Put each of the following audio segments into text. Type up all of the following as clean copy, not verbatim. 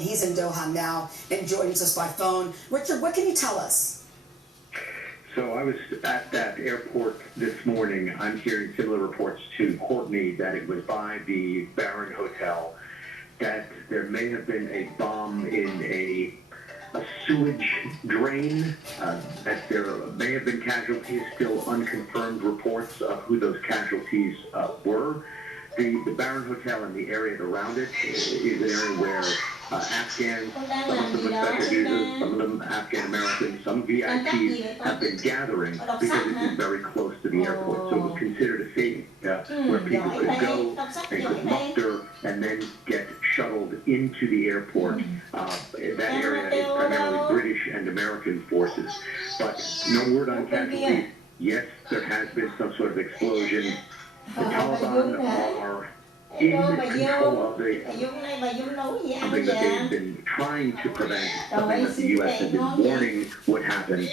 He's in Doha now and joins us by phone. Richard, what can you tell us? So I was at that airport this morning. I'm hearing similar reports to Courtney that it was by the Barron Hotel, that there may have been a bomb in a sewage drain, that there may have been casualties, still unconfirmed reports of who those casualties were. The Barron Hotel and the area around it is an area where Afghans, some of them with special visas, some of them Afghan Americans, some VIPs have been gathering because it is very close to the airport. So it was considered a safe where people could go, they could muster, and then get shuttled into the airport. That area is primarily British and American forces. But no word on casualties. Yes, there has been some sort of explosion. The Taliban are in control of something that they've been trying to prevent, something that the U.S. has been warning would happen.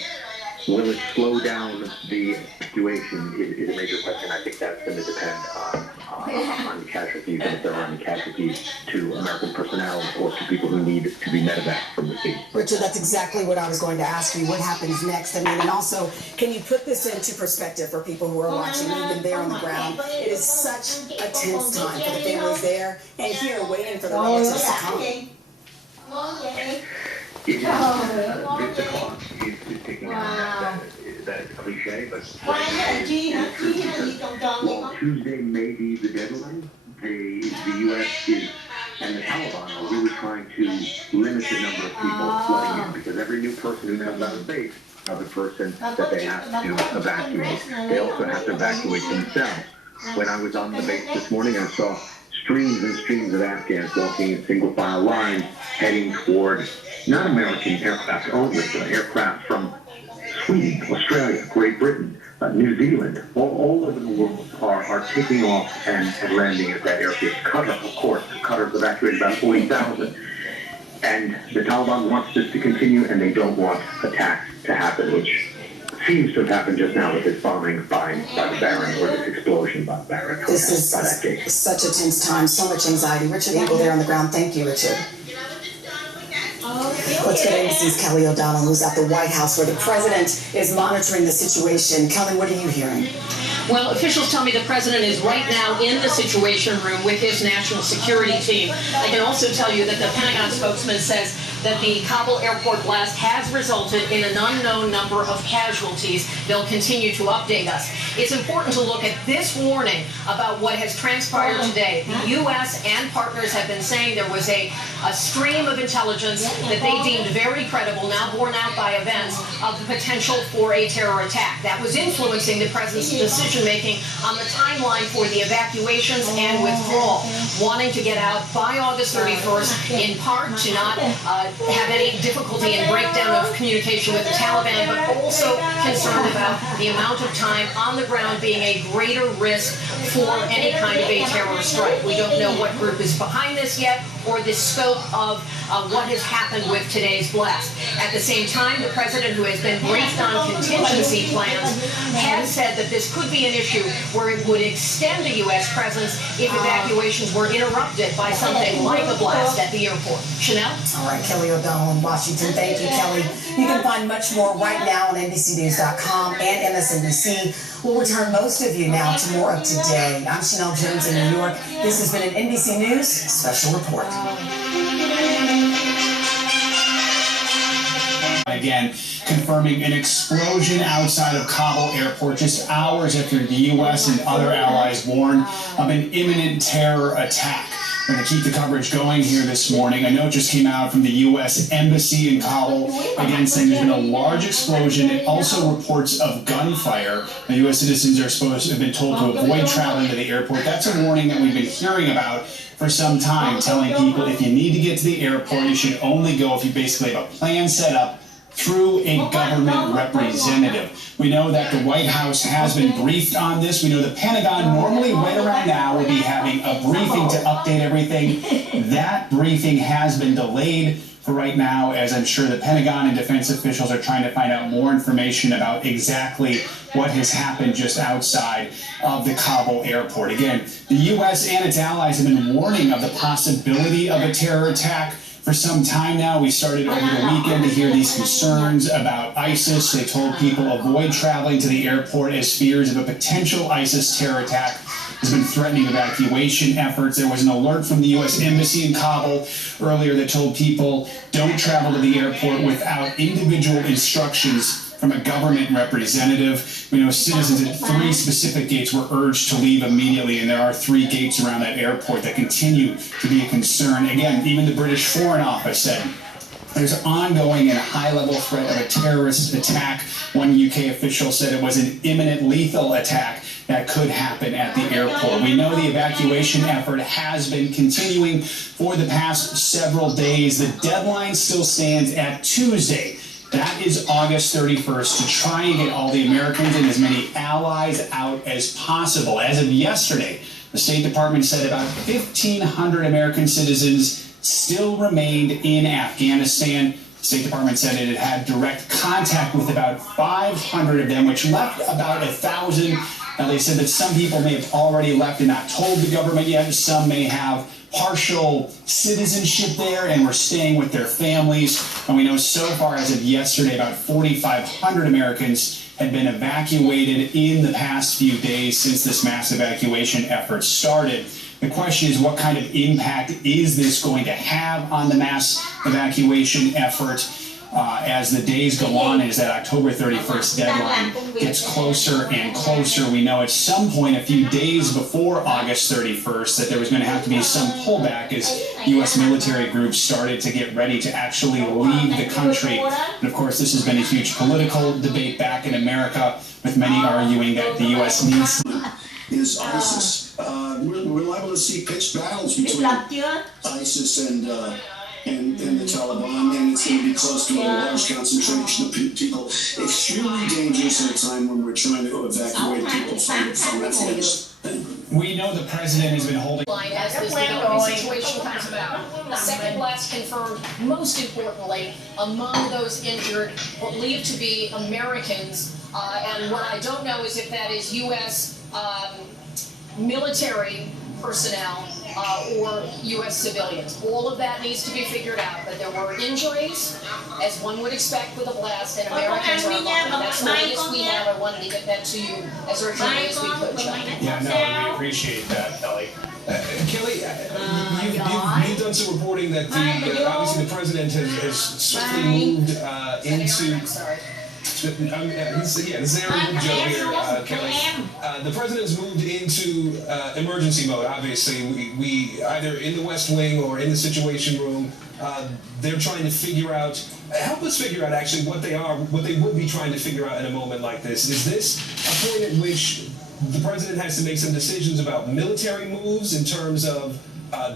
Will it slow down the evacuation is a major question. I think that's going to depend on the casualties, and if there are any casualties to American personnel or to people who need to be medevac from the scene. Richard, that's exactly what I was going to ask you. What happens next? I mean, and also, can you put this into perspective for people who are watching, even there on the ground? It is such a tense time for the families there and here waiting for the relatives to come. The clock is ticking on. That is cliche, but while Tuesday may be the deadline, the U.S. is, and the Taliban are really trying to limit the number of people flooding in, because every new person who comes out of base is another person that they have to evacuate. They also have to evacuate themselves. When I was on the base this morning, I saw streams and streams of Afghans walking in single file lines, heading toward not American aircraft only, but aircraft from Sweden, Australia, Great Britain, New Zealand. All over the world are taking off and landing at that airfield. Qatar, of course. Qatar's evacuated about 40,000. And the Taliban wants this to continue, and they don't want attacks to happen, which seems to have happened just now with this bombing by the Barron, or this explosion by the Barron. This is such a tense time, so much anxiety. Richard Engel there on the ground. Thank you, Richard. Let's go to NBC's Kelly O'Donnell, who's at the White House, where the president is monitoring the situation. Kelly, what are you hearing? Well, officials tell me the president is right now in the Situation Room with his national security team. I can also tell you that the Pentagon spokesman says that the Kabul airport blast has resulted in an unknown number of casualties. They'll continue to update us. It's important to look at this warning about what has transpired today. The U.S. and partners have been saying there was a stream of intelligence that they deemed very credible, now borne out by events, of the potential for a terror attack. That was influencing the president's decision-making on the timeline for the evacuations and withdrawal, wanting to get out by August 31st, in part to not have any difficulty in breakdown of communication with the Taliban, but also concerned about the amount of time on the ground being a greater risk for any kind of a terror strike. We don't know what group is behind this yet, or the scope of what has happened with today's blast. At the same time, the president, who has been briefed on contingency plans, has said that this could be an issue where it would extend the U.S. presence if evacuations were interrupted by something like a blast at the airport. Chanel? All right, Kelly O'Donnell in Washington. Thank you, Kelly. You can find much more right now on NBCNews.com and MSNBC. We'll return most of you now to more of Today. I'm Chanel Jones in New York. This has been an NBC News Special Report. Again, confirming an explosion outside of Kabul airport just hours after the U.S. and other allies warned of an imminent terror attack. We're going to keep the coverage going here this morning. A note just came out from the U.S. Embassy in Kabul, again saying there's been a large explosion. It also reports of gunfire. The U.S. citizens are supposed to have been told to avoid traveling to the airport. That's a warning that we've been hearing about for some time, telling people if you need to get to the airport, you should only go if you basically have a plan set up through a government representative. We know that the White House has been briefed on this. We know the Pentagon normally right around now will be having a briefing to update everything. That briefing has been delayed for right now, as I'm sure the Pentagon and defense officials are trying to find out more information about exactly what has happened just outside of the Kabul airport. Again, the U.S. and its allies have been warning of the possibility of a terror attack For some time now, we started over the weekend to hear these concerns about ISIS. They told people avoid traveling to the airport as fears of a potential ISIS terror attack has been threatening evacuation efforts. There was an alert from the U.S. Embassy in Kabul earlier that told people don't travel to the airport without individual instructions from a government representative. We know citizens at 3 specific gates were urged to leave immediately, and there are 3 gates around that airport that continue to be a concern. Again, even the British Foreign Office said there's ongoing and high-level threat of a terrorist attack. One UK official said it was an imminent lethal attack that could happen at the airport. We know the evacuation effort has been continuing for the past several days. The deadline still stands at Tuesday. That is August 31st to try and get all the Americans and as many allies out as possible. As of yesterday, the State Department said about 1,500 American citizens still remained in Afghanistan. The State Department said it had direct contact with about 500 of them, which left about 1,000. Now, they said that some people may have already left and not told the government yet. Some may have partial citizenship there and were staying with their families. And we know so far as of yesterday, about 4,500 Americans had been evacuated in the past few days since this mass evacuation effort started. The question is, what kind of impact is this going to have on the mass evacuation effort as the days go on, as that October 31st deadline gets closer and closer? We know at some point a few days before August 31st that there was going to have to be some pullback as U.S. military groups started to get ready to actually leave the country. And of course, this has been a huge political debate back in America, with many arguing that the U.S. needs is ISIS. We're liable to see pitched battles between ISIS and the Taliban, and it's going to be close to a large concentration of people. Extremely dangerous at a time when we're trying to evacuate people from Afghanistan. We know the president has been holding as this developing situation comes about. A second blast confirmed, most importantly, among those injured, believed to be Americans. And what I don't know is if that is U.S. Military personnel or U.S. civilians. All of that needs to be figured out. But there were injuries, as one would expect with a blast, and Americans are among them. That's the latest we have. I wanted to get that to you as urgently as we could, John. Yeah, no, we appreciate that, Kelly. Kelly, you've done some reporting that obviously the president has swiftly moved into. This is Aaron Joe here, Kelly. The president's moved into emergency mode. Obviously, we either in the West Wing or in the Situation Room. They're trying to figure out. Help us figure out actually what they would be trying to figure out in a moment like this. Is this a point at which the president has to make some decisions about military moves in terms of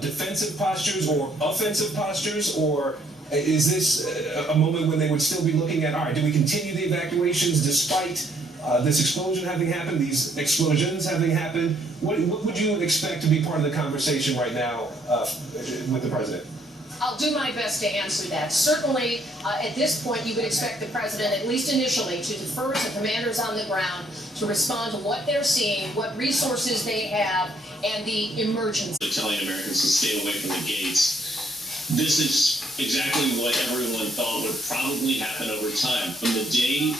defensive postures or offensive postures, or is this a moment when they would still be looking at, all right, do we continue the evacuations despite this explosion having happened, these explosions having happened? What would you expect to be part of the conversation right now with the president? I'll do my best to answer that. Certainly, at this point, you would expect the president, at least initially, to defer to commanders on the ground to respond to what they're seeing, what resources they have, and the emergency. Telling Americans to stay away from the gates. This is exactly what everyone thought would probably happen over time. From the day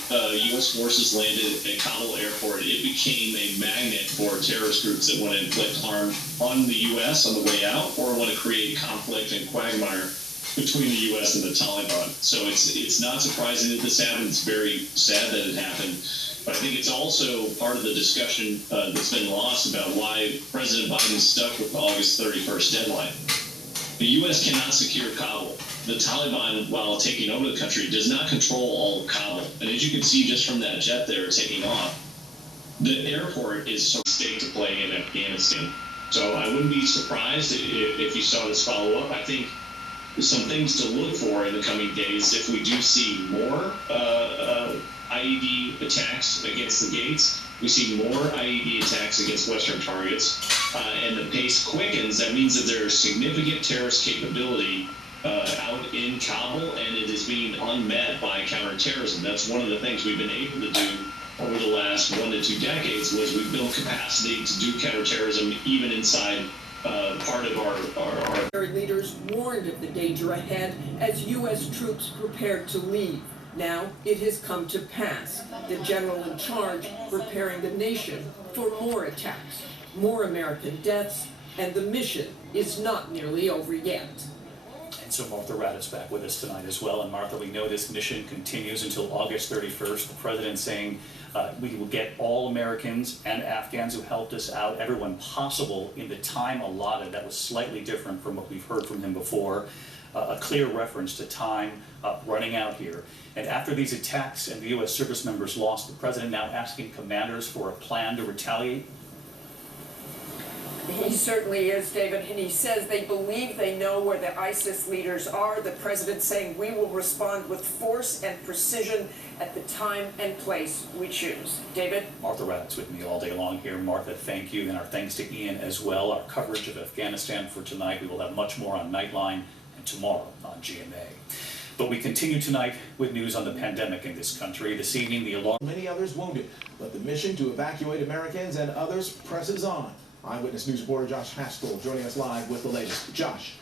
U.S. forces landed at Kabul airport, it became a magnet for terrorist groups that want to inflict harm on the U.S. on the way out, or want to create conflict and quagmire between the U.S. and the Taliban. So it's not surprising that this happened. It's very sad that it happened. But I think it's also part of the discussion that's been lost about why President Biden's stuck with the August 31st deadline. The U.S. cannot secure Kabul. The Taliban, while taking over the country, does not control all of Kabul. And as you can see just from that jet there taking off, the airport is some stake to play in Afghanistan. So I wouldn't be surprised if you saw this follow up. I think there's some things to look for in the coming days if we do see more IED attacks against the gates. We see more IED attacks against Western targets, and the pace quickens. That means that there is significant terrorist capability out in Kabul, and it is being unmet by counterterrorism. That's one of the things we've been able to do over the last 1 to 2 decades, was we built capacity to do counterterrorism even inside part of our leaders warned of the danger ahead as U.S. troops prepared to leave. Now it has come to pass. The general in charge preparing the nation for more attacks, more American deaths, and the mission is not nearly over yet. And so Martha Raddatz back with us tonight as well. And Martha, we know this mission continues until August 31st. The president saying we will get all Americans and Afghans who helped us out, everyone possible, in the time allotted. That was slightly different from what we've heard from him before. A clear reference to time running out here. And after these attacks and the U.S. service members lost, the president now asking commanders for a plan to retaliate. He certainly is, David, and he says they believe they know where the ISIS leaders are. The president saying we will respond with force and precision at the time and place we choose. David? Martha Raddatz with me all day long here. Martha, thank you, and our thanks to Ian as well. Our coverage of Afghanistan for tonight. We will have much more on Nightline and tomorrow on GMA. But we continue tonight with news on the pandemic in this country. This evening, the alarm. Many others wounded, but the mission to evacuate Americans and others presses on. Eyewitness News reporter Josh Haskell joining us live with the latest. Josh.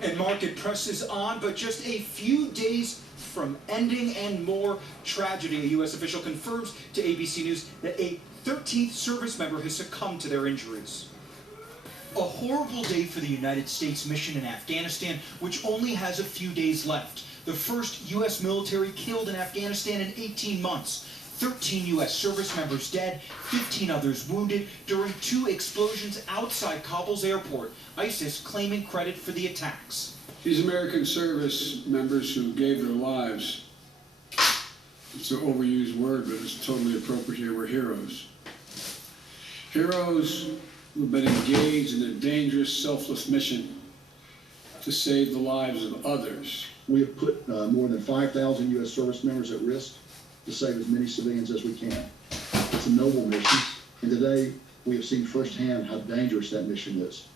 And Mark, it presses on, but just a few days from ending and more tragedy. A U.S. official confirms to ABC News that a 13th service member has succumbed to their injuries. A horrible day for the United States mission in Afghanistan, which only has a few days left. The first U.S. military killed in Afghanistan in 18 months. 13 U.S. service members dead, 15 others wounded during 2 explosions outside Kabul's airport. ISIS claiming credit for the attacks. These American service members who gave their lives, it's an overused word, but it's totally appropriate here, were heroes. Heroes who've been engaged in a dangerous, selfless mission to save the lives of others. We have put more than 5,000 U.S. service members at risk to save as many civilians as we can. It's a noble mission, and today we have seen firsthand how dangerous that mission is.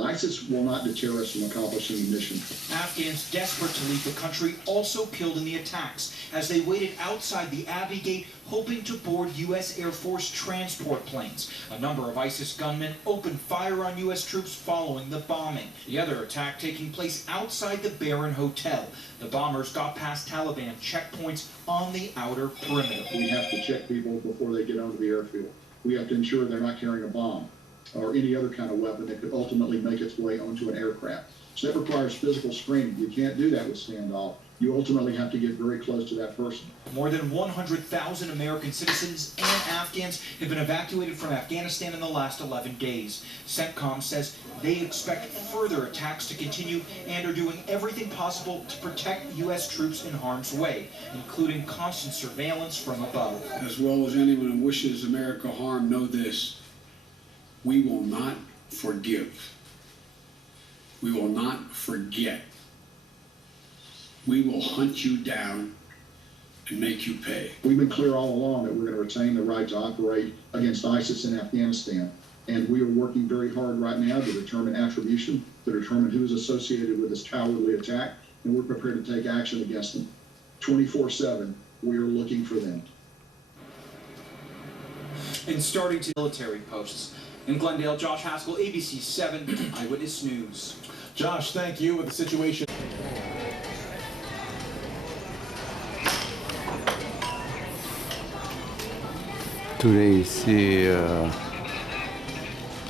ISIS will not deter us from accomplishing the mission. Afghans desperate to leave the country also killed in the attacks as they waited outside the Abbey Gate hoping to board U.S. Air Force transport planes. A number of ISIS gunmen opened fire on U.S. troops following the bombing. The other attack taking place outside the Barron Hotel. The bombers got past Taliban checkpoints on the outer perimeter. We have to check people before they get onto the airfield. We have to ensure they're not carrying a bomb or any other kind of weapon that could ultimately make its way onto an aircraft. So that requires physical screening. You can't do that with standoff. You ultimately have to get very close to that person. More than 100,000 American citizens and Afghans have been evacuated from Afghanistan in the last 11 days. CENTCOM says they expect further attacks to continue and are doing everything possible to protect U.S. troops in harm's way, including constant surveillance from above. As well as anyone who wishes America harm, know this: we will not forgive. We will not forget. We will hunt you down and make you pay. We've been clear all along that we're going to retain the right to operate against ISIS in Afghanistan. And we are working very hard right now to determine attribution, to determine who is associated with this cowardly attack, and we're prepared to take action against them. 24/7, we are looking for them. And starting to military posts. In Glendale, Josh Haskell, ABC 7 Eyewitness News. Josh, thank you with the situation. Today is the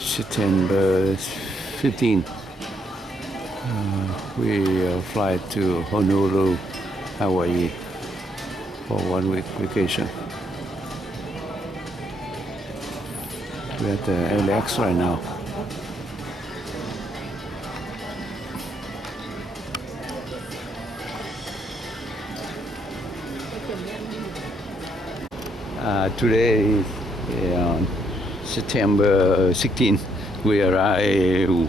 September 15. We fly to Honolulu, Hawaii for 1 week vacation. We're at LAX right now. Today is September 16. We arrived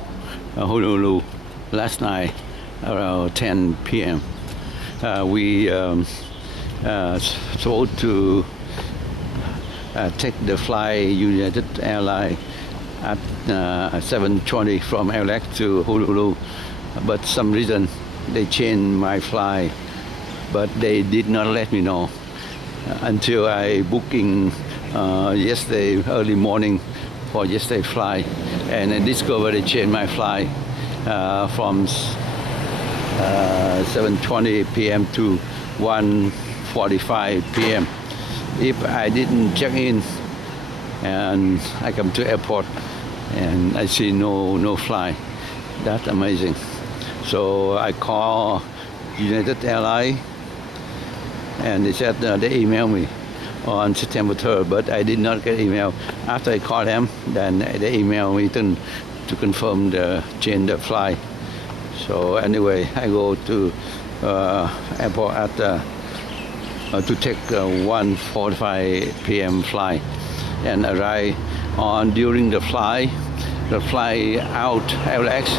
Honolulu last night around 10 p.m. We supposed to take the flight United Airlines at 7:20 from LAX to Honolulu, but some reason they changed my flight, but they did not let me know until I booking yesterday early morning for yesterday's flight. and I discovered they changed my flight from 7:20 p.m. to 1:45 p.m. If I didn't check in and I come to airport and I see no flight, that's amazing. So I call United Airlines and they said they emailed me on September 3rd, but I did not get email. After I called them, then they emailed me to confirm the change the flight. So anyway, I go to airport at to take 1:45 p.m. flight and arrive on during the flight out LX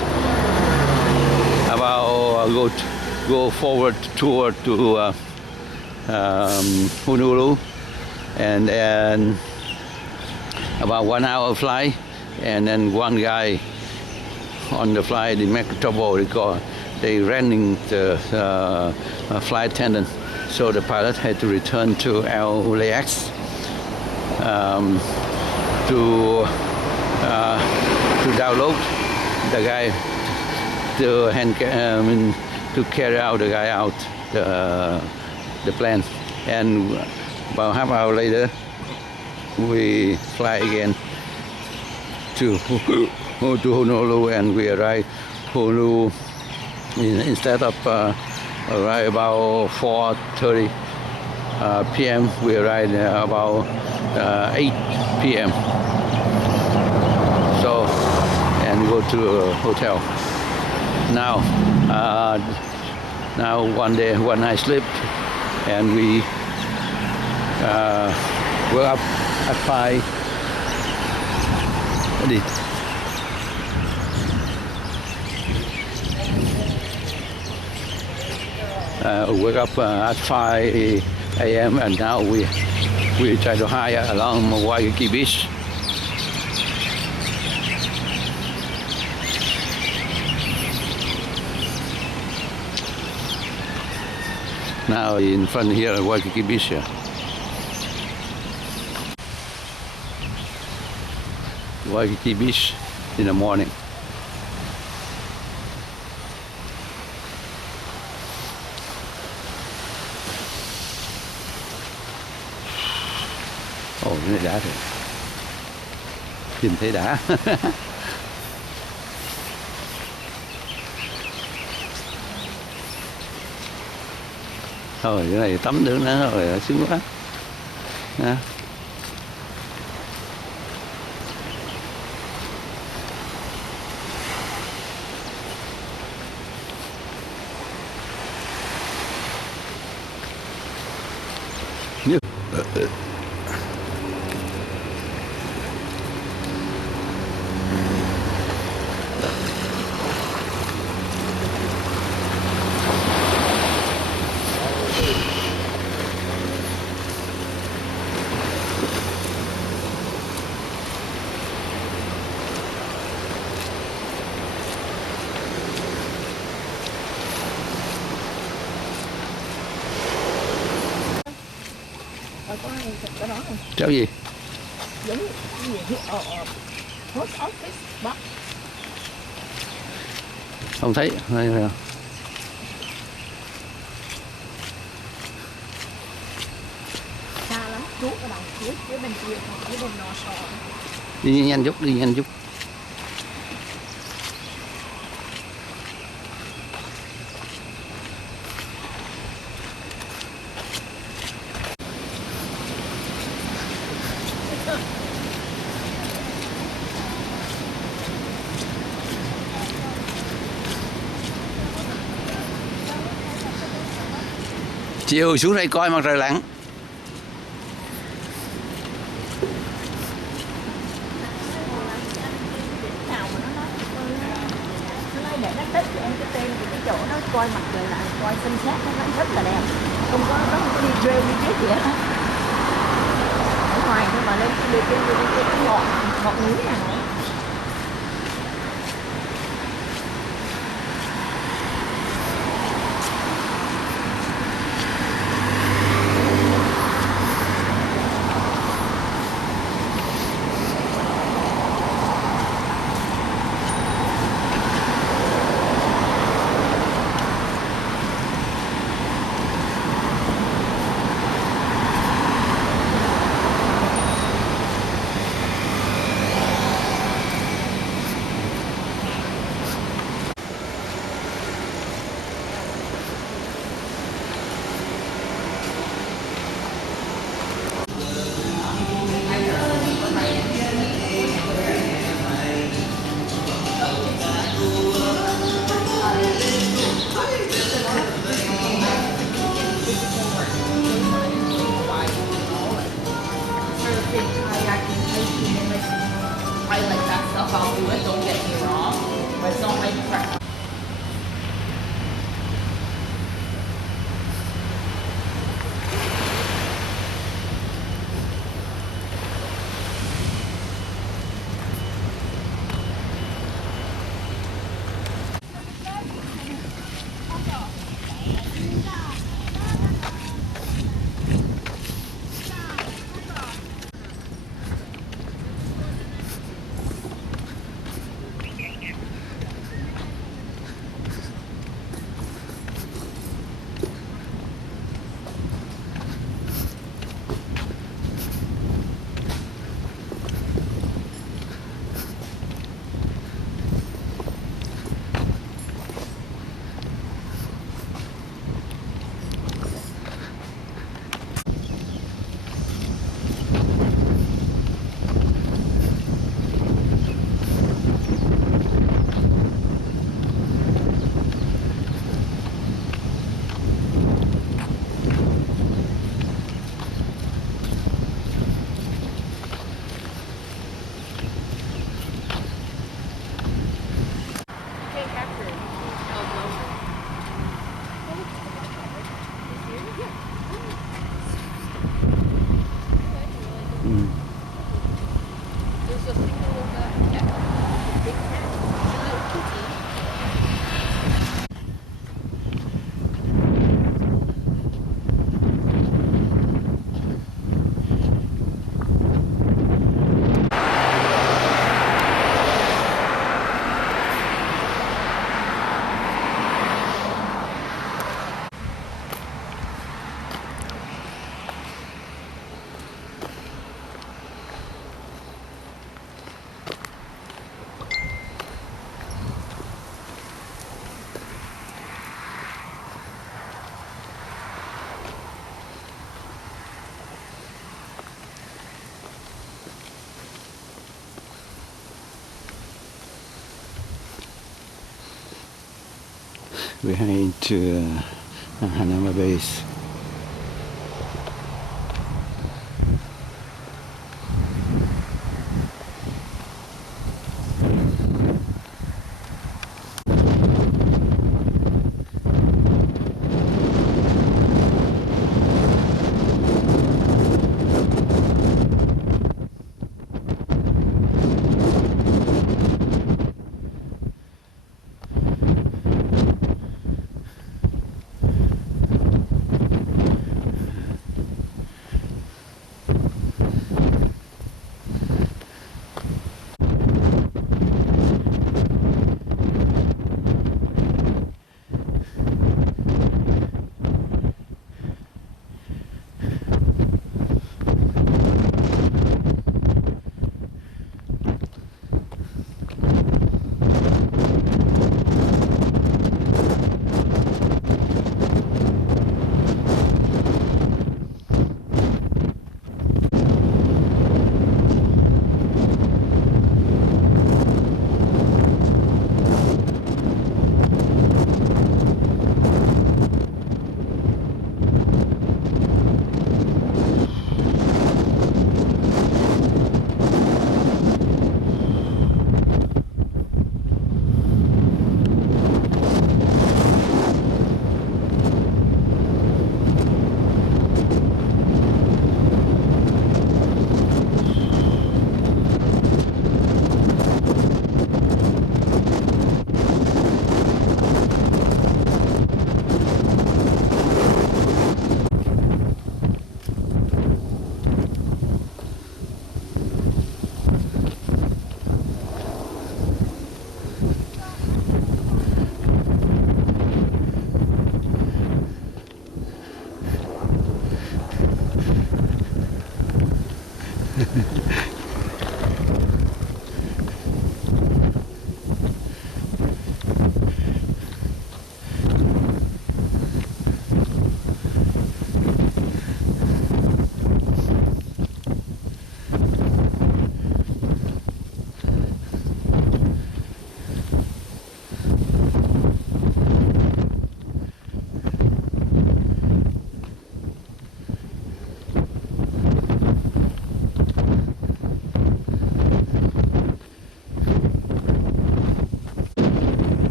about go forward toward to Honolulu, and then about 1 hour flight, and then one guy on the flight, they make trouble. They renting the flight attendant, so the pilot had to return to LAX to download the guy to carry out the guy out the plane, and about half hour later we fly again to Honolulu, and we arrive Honolulu instead of arrive about 4:30 p.m. we arrive about 8 p.m. So, and go to a hotel. Now one day when I sleep, and we woke up at 5. Wake up at 5 a.m. and now we try to hire along Waikiki Beach. Now in front here at Waikiki Beach here. Waikiki Beach in the morning. Ồ, cái này đã rồi. Nhìn thấy đã. Thôi, cái này tắm nước nữa rồi, sướng quá. Nha. Cháu gì? Giống như gì post office box. Không thấy. Đây rồi. Xa lắm, trước ở đằng phía bên kia, phía bên nọ sò. Đi nhanh chút, đi nhanh chút. Chiều xuống đây coi mặt trời lặn. Để nó thích cho em cái tên của cái chỗ nó coi mặt trời lặn, coi xanh sát nó rất là đẹp. Không có nó không có đi rêu đi chết gì hết. Ở ngoài thôi mà lên cái ngọn núi này. behind to Hanama base.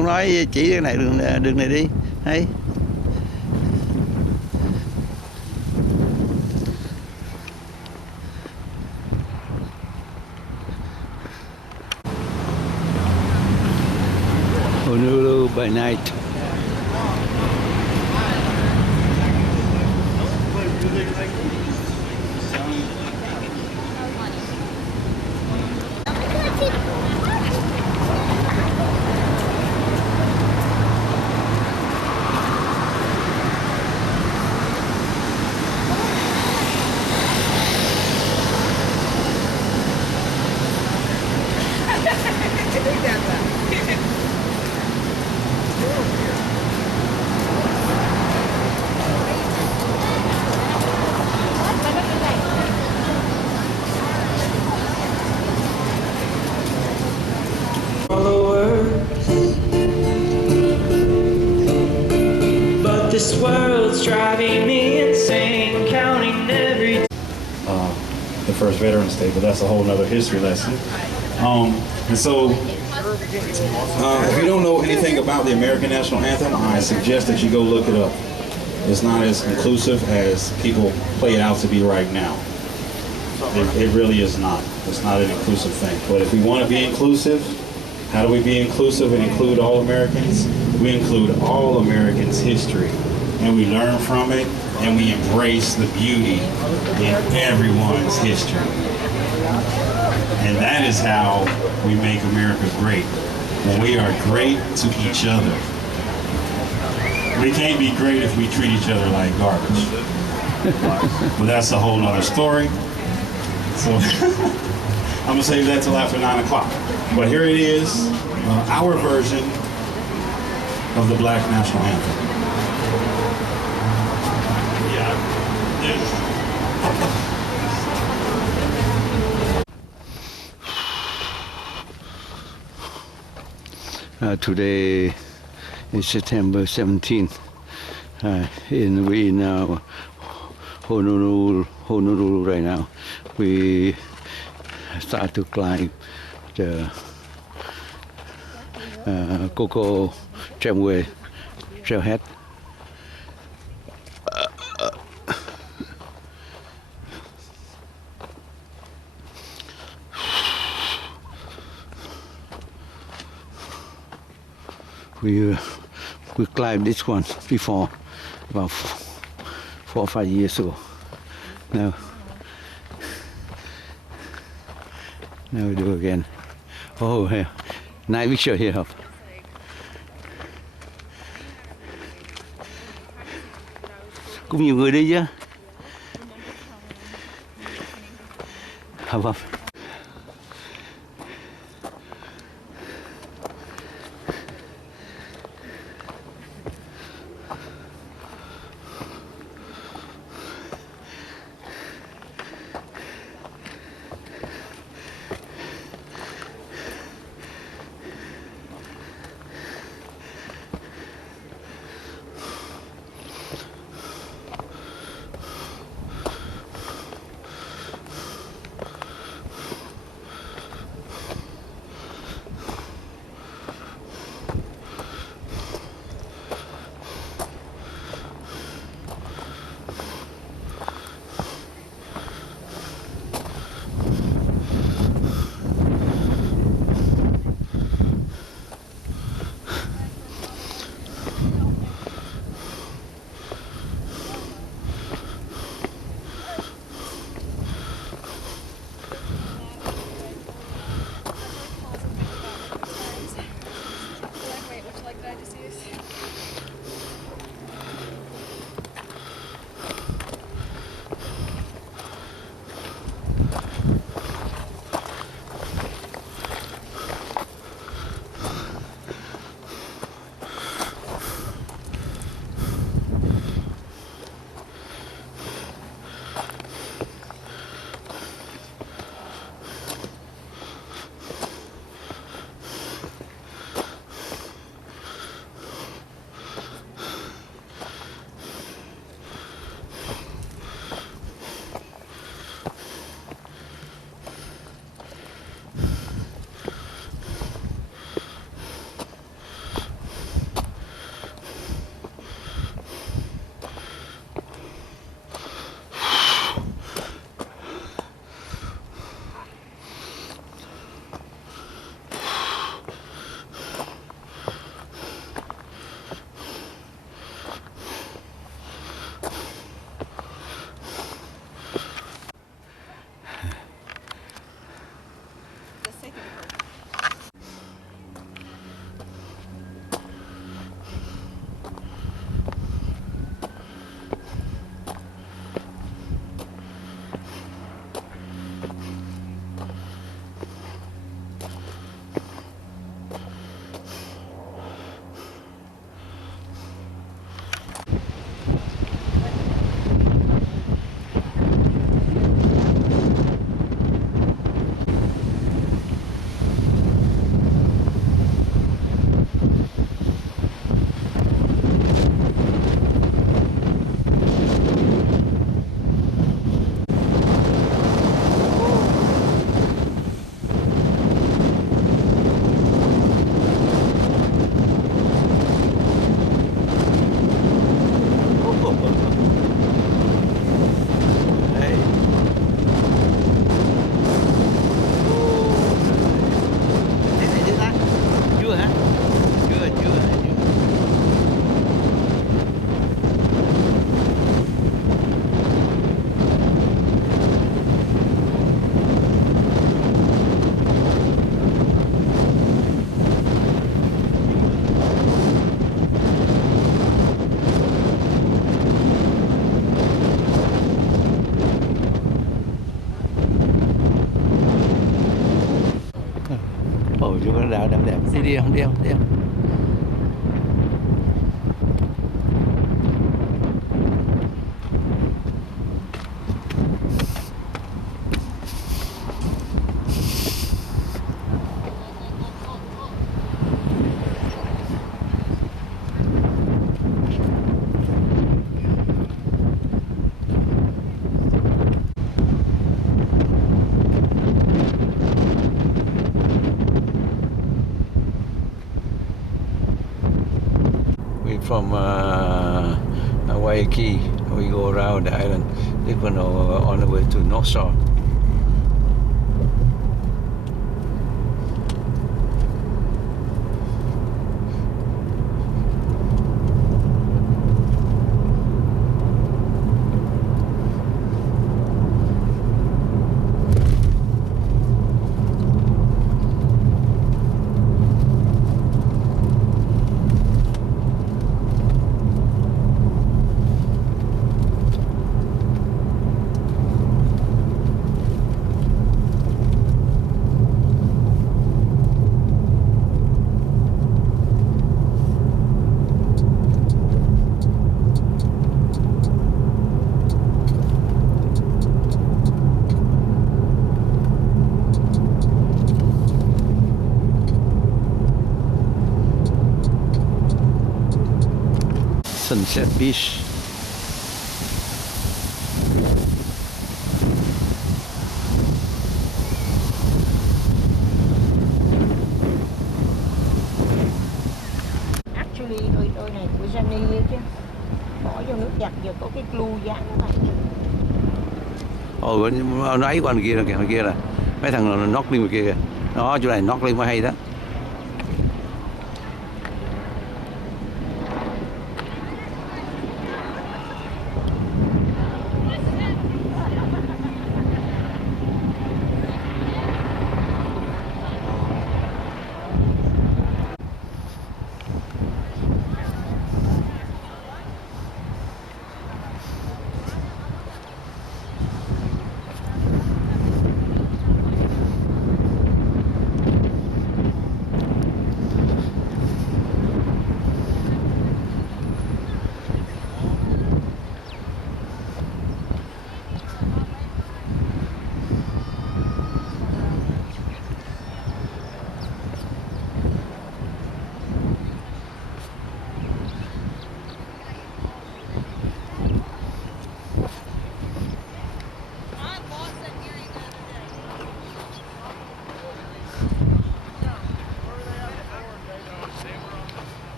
ông nói chỉ cái này đường này đi. Thấy. Honolulu by night. This world's driving me insane, counting every the first Veterans Day, but that's a whole nother history lesson. And so, if you don't know anything about the American National Anthem, I suggest that you go look it up. It's not as inclusive as people play it out to be right now. It really is not. It's not an inclusive thing. But if we want to be inclusive, how do we be inclusive and include all Americans? We include all Americans' history, and we learn from it, and we embrace the beauty in everyone's history. And that is how we make America great, when we are great to each other. We can't be great if we treat each other like garbage. But that's a whole nother story. So I'm gonna save that till after 9 o'clock. But here it is, our version of the Black National Anthem. Today is September 17th. We in Honolulu right now. We start to climb the Coco Tramway trailhead. We climbed this one before, about 4 or 5 years ago. Now we do again. Oh, yeah. Nice picture here. Cũng nhiều người đi chứ. Vâng. view cái đảo đẹp đẹp. Đi không đi không đi không. From Waikiki, we go around the island, even on the way to North Shore. Sunset Beach. Actually đôi này của Jenny chứ, bỏ vô nước giặt giờ có cái glue dán này. Nó ấy qua kia kìa, kia là mấy thằng nó knock lên kia kìa. Đó, chỗ này knock lên mới hay đó.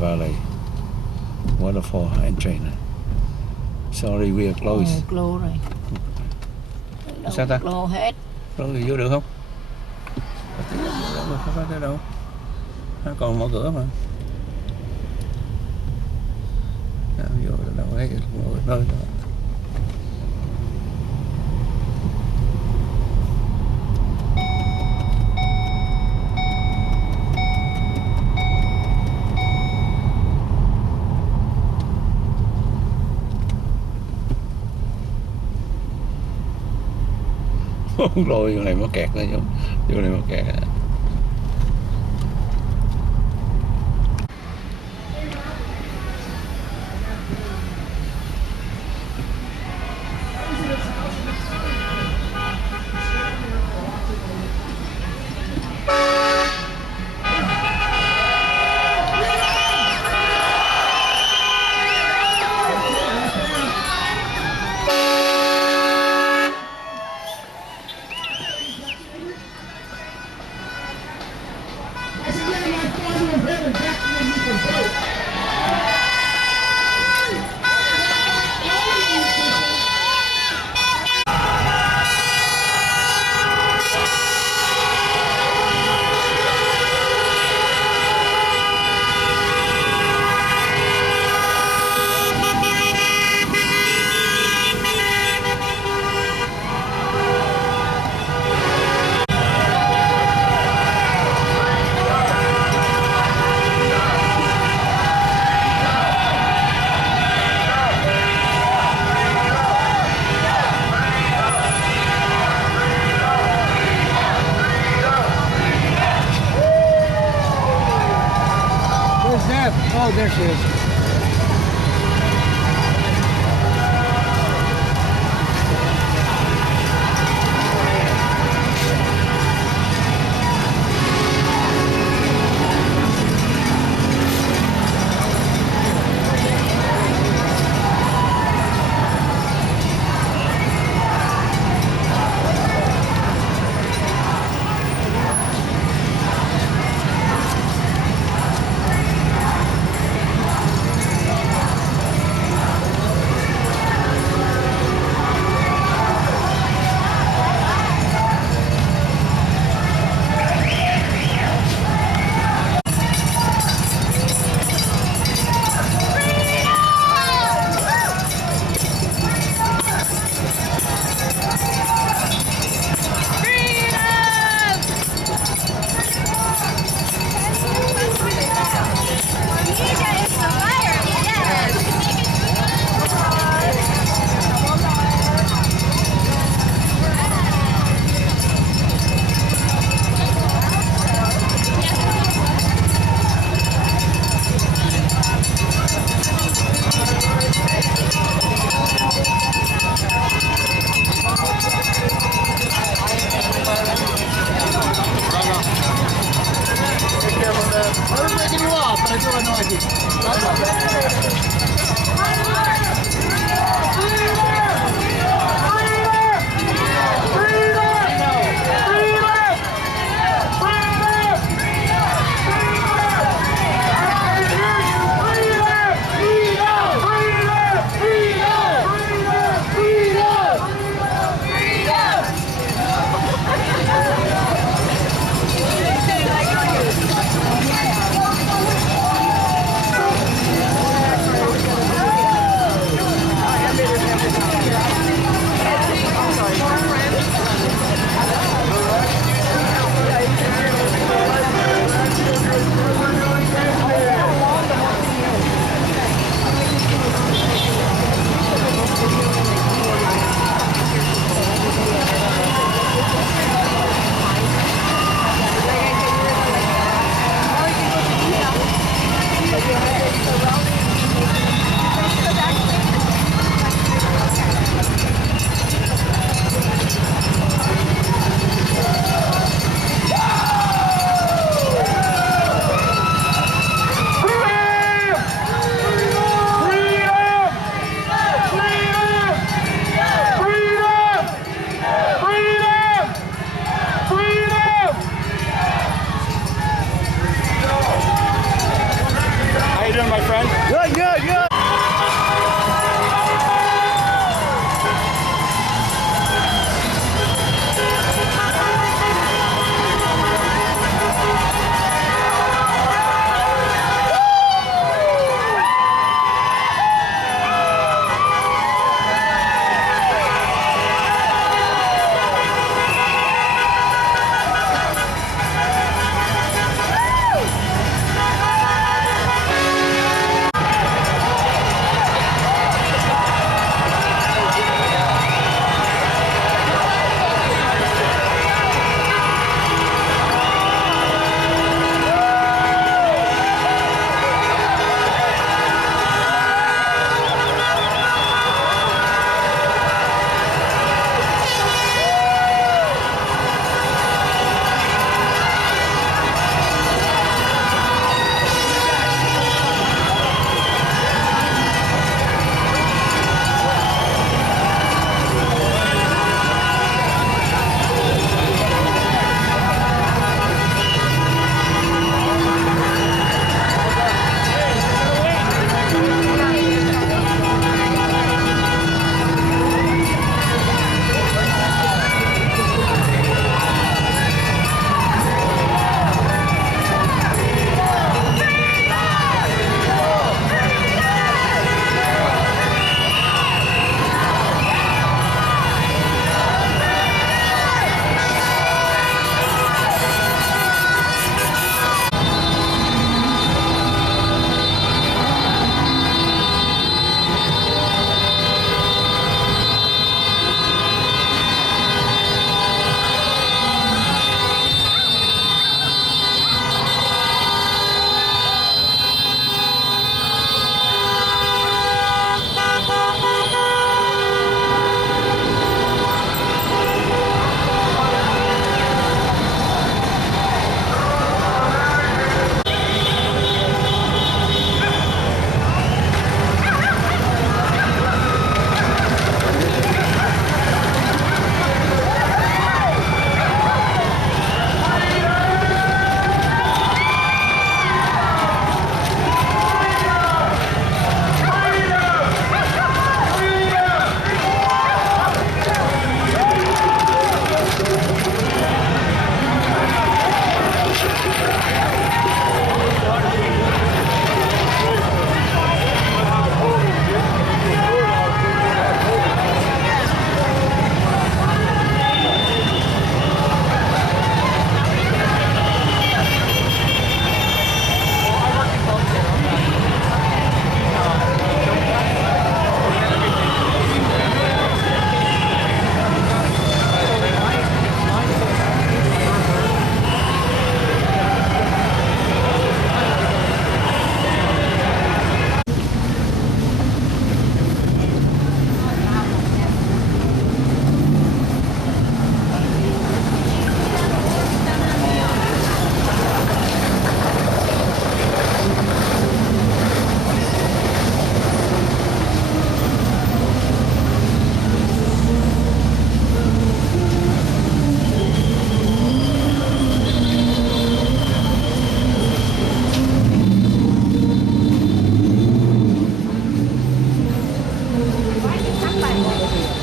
Valley waterfall entry. Sorry, we are closed. Close rồi. Sao ta? Close hết. Rồi vô được không? Không có tới đâu. Nó còn mở cửa mà. Vô được đâu hết, ngồi nơi đó. Lôi vô này mới kẹt nữa, vô này mới kẹt. Cheers.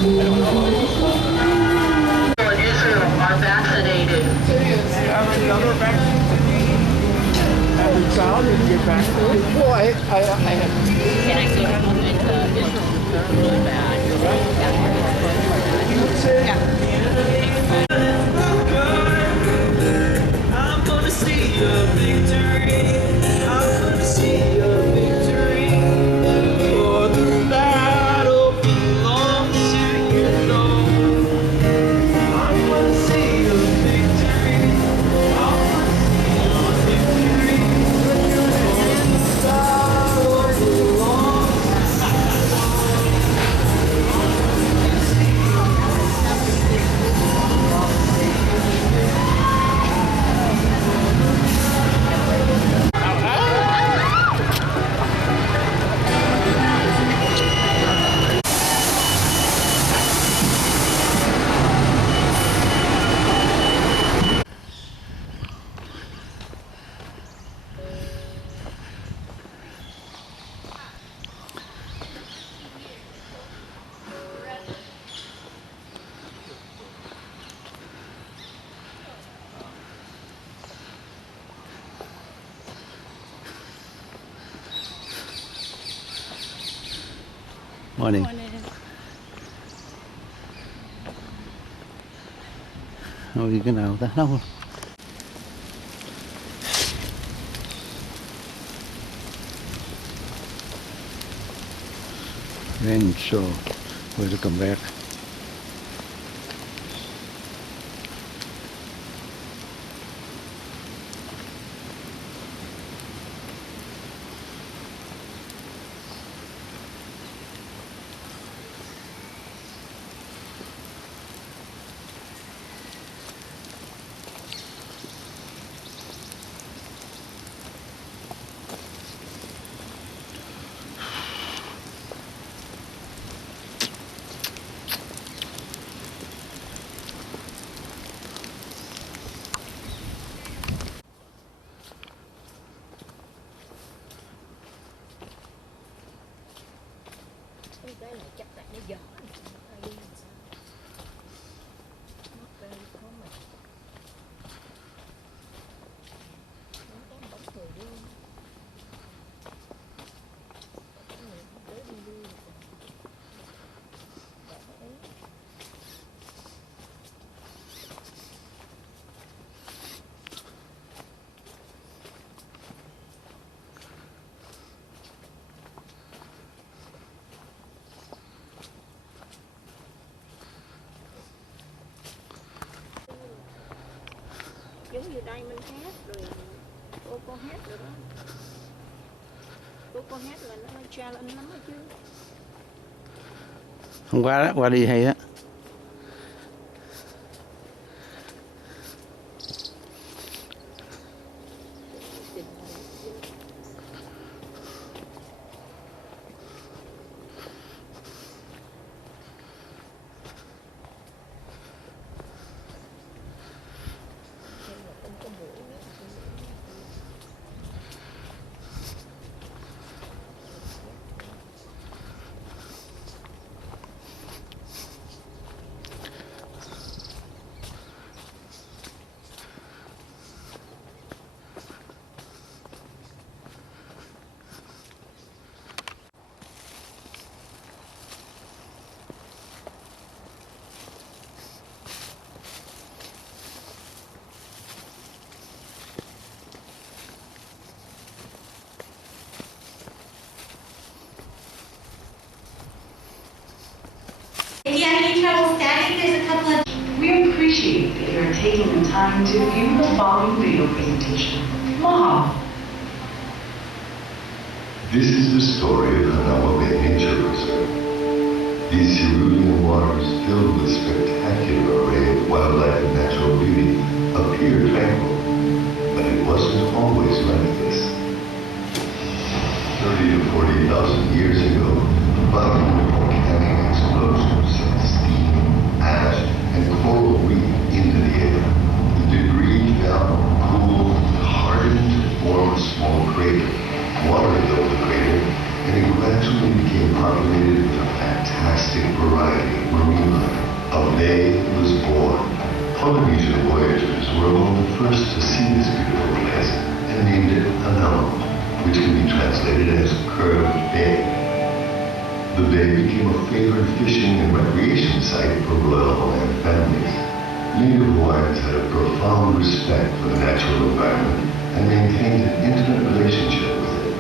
Are vaccinated. How many other vaccines did you need? Every child did you get vaccinated? Well, I have. And I think Israel is really bad. I'm gonna see your victory. I'm gonna see your victory. For the battle belongs to you, Lord. I'm gonna see your victory. I'm gonna see your victory. For the battle belongs to Morning. Ôi cái nào ta đâu. And so we'll come back. Cái này chắc tại nó gió. Giống như đây mình hát rồi cô có hát rồi đó. Cô có hát là nó challenge lắm đó chứ. Hôm qua đi hay á. If you have any trouble standing, there's a couple of... We appreciate that you're taking the time to view the following video presentation. Mahalo. This is the story of Hanawa Bay Nature Reserve. These cerulean waters, filled with spectacular array of wildlife and natural beauty, appear tranquil, but it wasn't always like this. 30 to 40,000 years ago, violent volcanic explosions sent steam, ash, and coral reef into the air. The debris fell, cooled, hardened to form a small crater. Water filled the crater, and it gradually became populated with a fantastic variety of marine a bay was born. Polynesian voyagers were among the first to see this beautiful place and named it Honolulu, which can be translated as Curved Bay. The bay became a favored fishing and recreation site for Royal Hawaiian families. Native Hawaiians had a profound respect for the natural environment and maintained an intimate relationship with it.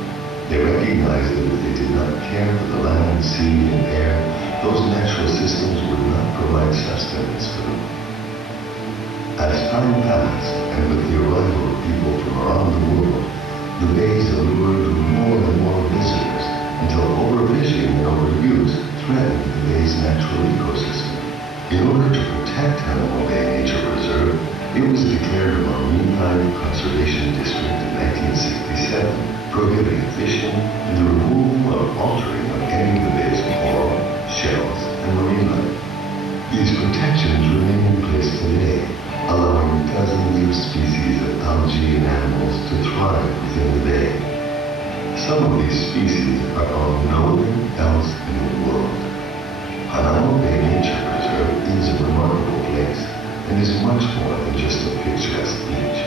They recognized that if they did not care for the land, sea, and air, those natural systems would not provide sustenance for them. As time passed, and with the arrival of people from around the world, the bays allured more and more visitors until overfishing and overuse threatened the bay's natural ecosystem. In order to protect Honolulu Bay Nature Reserve, it was declared a Marine Life Conservation District in 1967, prohibiting fishing and the removal or altering of any of the bay's coral, shells, and marine life. These protections remain in place today, allowing dozens of species of algae and animals to thrive within the bay. Some of these species are found nowhere else in the world. Honolulu Bay Nature Reserve is a remarkable place and is much more than just a picturesque beach.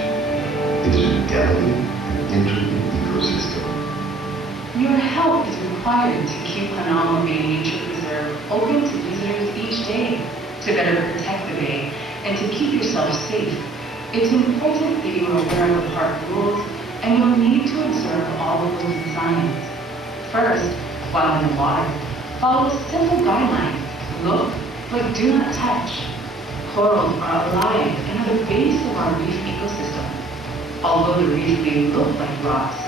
It is a delicate and intricate ecosystem. Your help is required to keep Honolulu Bay Nature Reserve open to visitors each day, to better protect the bay, and to keep yourself safe. It's important that you are aware of the park rules, and you'll need to observe all the rules and signs. First, while in the water, follow simple guidelines. Look, but do not touch. Corals are alive and are the base of our reef ecosystem. Although the reef may look like rocks,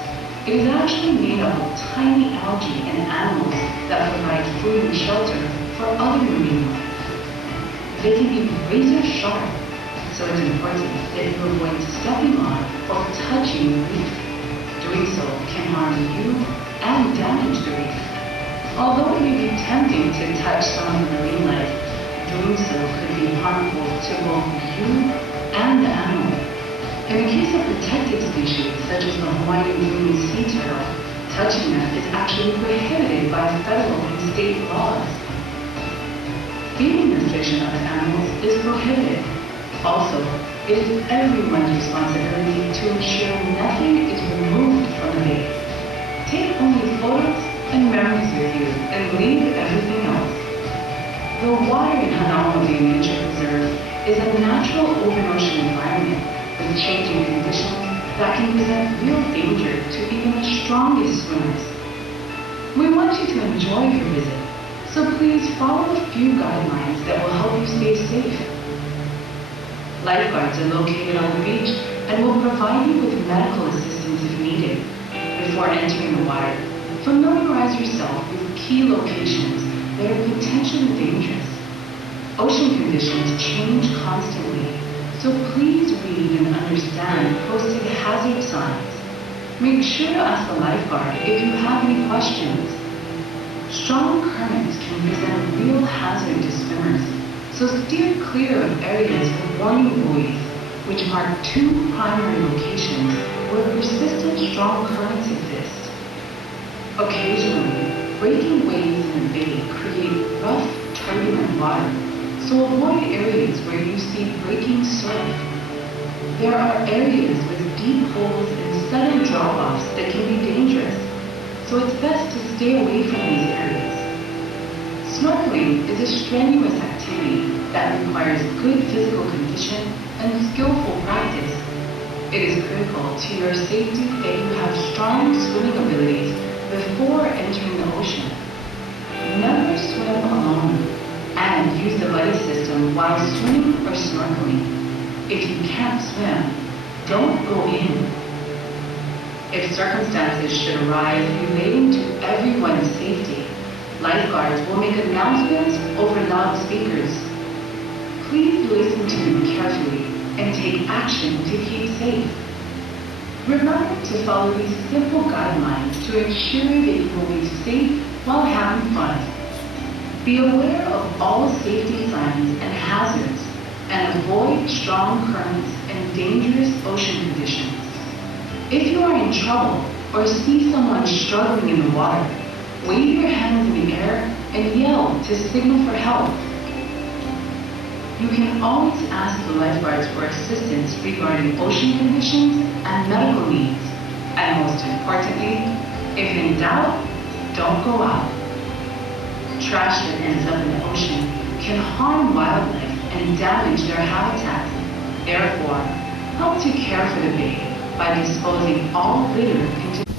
it is actually made up of tiny algae and animals that provide food and shelter for other marine life. They can be razor sharp, so it's important that you avoid stepping on or touching the reef. Doing so can harm you and damage the reef. Although it may be tempting to touch some of the marine life, doing so could be harmful to both you and the animal. In the case of protected species, such as the Hawaiian green sea turtle, touching them is actually prohibited by federal and state laws. Feeding the fish and other animals is prohibited. Also, it is everyone's responsibility to ensure nothing is removed from the bay. Take only photos and memories with you and leave everything else. The water in Honolulu Bay Nature Reserve is a natural open ocean environment with changing conditions that can present real danger to even the strongest swimmers. We want you to enjoy your visit, so please follow a few guidelines that will help you stay safe. Lifeguards are located on the beach and will provide you with medical assistance if needed. Before entering the water, familiarize yourself with key locations that are potentially dangerous. Ocean conditions change constantly, so please read and understand posted hazard signs. Make sure to ask the lifeguard if you have any questions. Strong currents can present real hazard to swimmers, so steer clear of areas with warning buoys, which mark two primary locations where persistent strong currents exist. Occasionally, breaking waves in the bay create rough, turbulent water, so avoid areas where you see breaking surf. There are areas with deep holes and sudden drop-offs that can be dangerous, so it's best to stay away from these areas. Snorkeling is a strenuous activity that requires good physical condition and skillful practice. It is critical to your safety that you have strong swimming abilities before entering the ocean. Never swim alone, and use the buddy system while swimming or snorkeling. If you can't swim, don't go in. If circumstances should arise relating to everyone's safety, lifeguards will make announcements over loudspeakers. Please listen to them carefully and take action to keep safe. Remember to follow these simple guidelines to ensure that you will be safe while having fun. Be aware of all safety signs and hazards and avoid strong currents and dangerous ocean conditions. If you are in trouble or see someone struggling in the water, wave your hands in the air and yell to signal for help. You can always ask the lifeguards for assistance regarding ocean conditions and medical needs. And most importantly, if in doubt, don't go out. Trash that ends up in the ocean can harm wildlife and damage their habitat. Therefore, help to care for the bay by disposing all litter into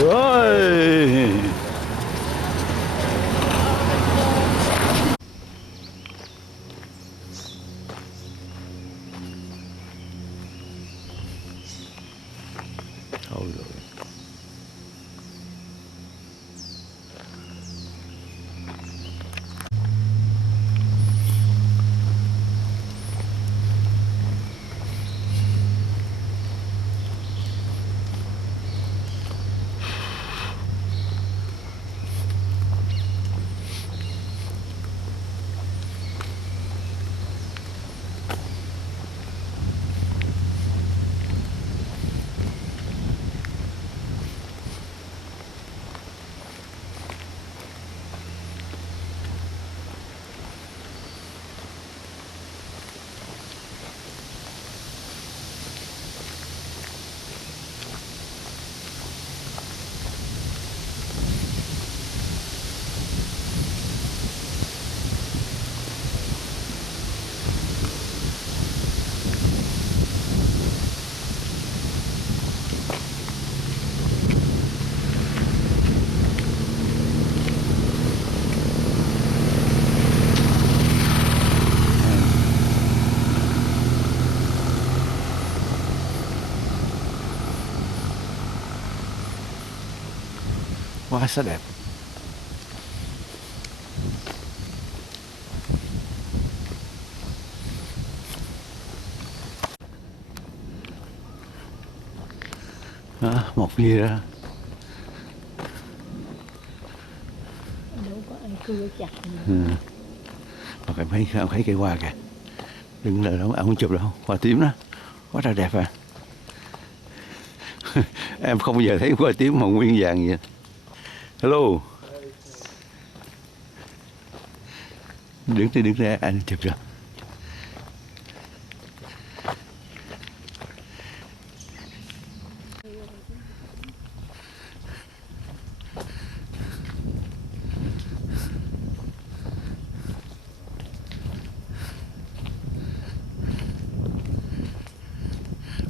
Right. Hold on. Quá sao đẹp. Đó, một gì đó. Đâu có ai cưa chặt gì. Mà em thấy cây hoa kìa. Đừng lời đâu, không chụp đâu. Hoa tím đó. Quá là đẹp à. Em không bao giờ thấy hoa tím màu nguyên vàng vậy. Hello. Đứng ra anh chụp rồi.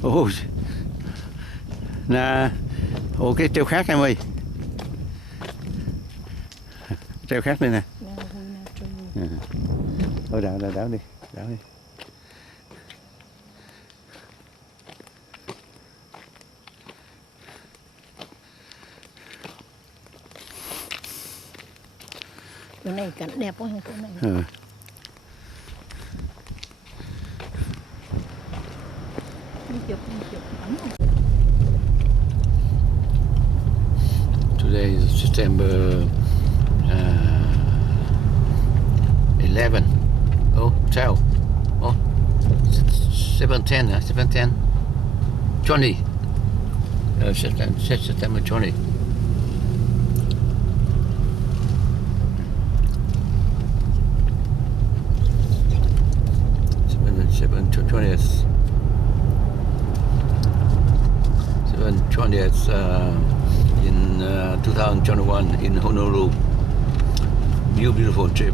Ồ, nè, ồ cái treo khác em ơi, treo khác đây nè. Thôi đảo đi, đảo đi. Chỗ này cảnh đẹp quá ha, chỗ này. Today is September 11. Oh, 12. Oh, 7/10, 7/10. 20. September 20. September 20th in 2021 in Honolulu. Beautiful trip.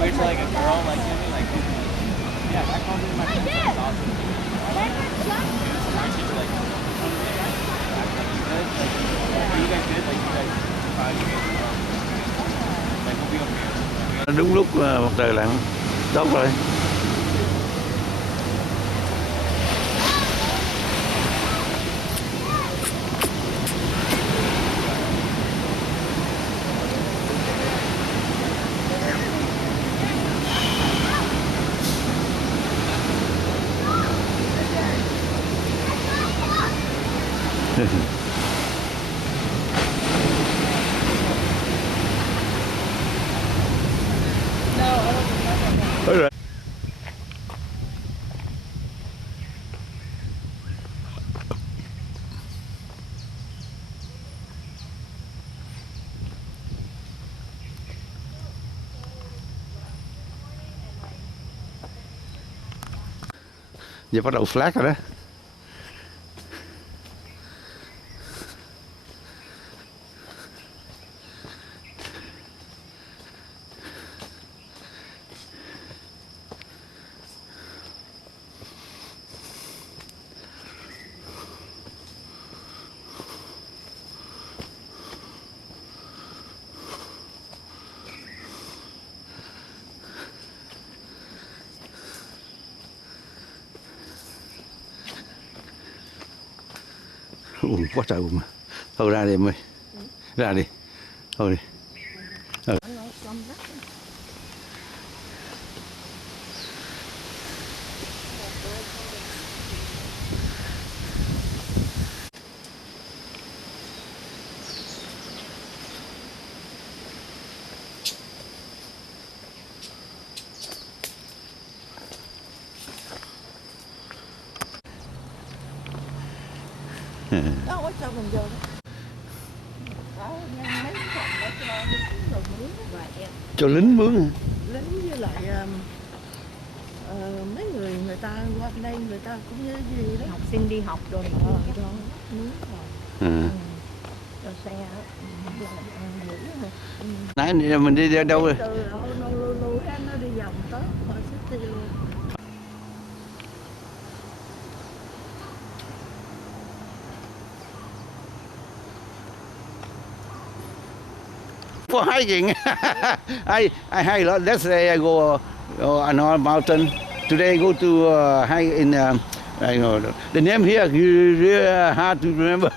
Wait till like a girl like you, like yeah, that calls me my friend. That's awesome. My teacher like you good, like are you guys good? Like you guys proud of you guys? Like we'll be over here. Đúng lúc một trời lặng, tốt rồi. All right. Giờ bắt đầu flat rồi đó. Quá trời bùn. Thôi ra đi em ơi. Ra đi. Thôi đi. Đó, có cho mình vô. Cho lính mướn hả? Lính với lại mấy người ta qua đây người ta cũng như gì đó. Học sinh đi học rồi cho mướn rồi. Cho xe Nãy mình đi đâu rồi? từ Honolulu nó đi vòng tới City luôn. For hiking. I hike a lot. Let's say I go another mountain. Today I go to hike in I know the name here is really hard to remember.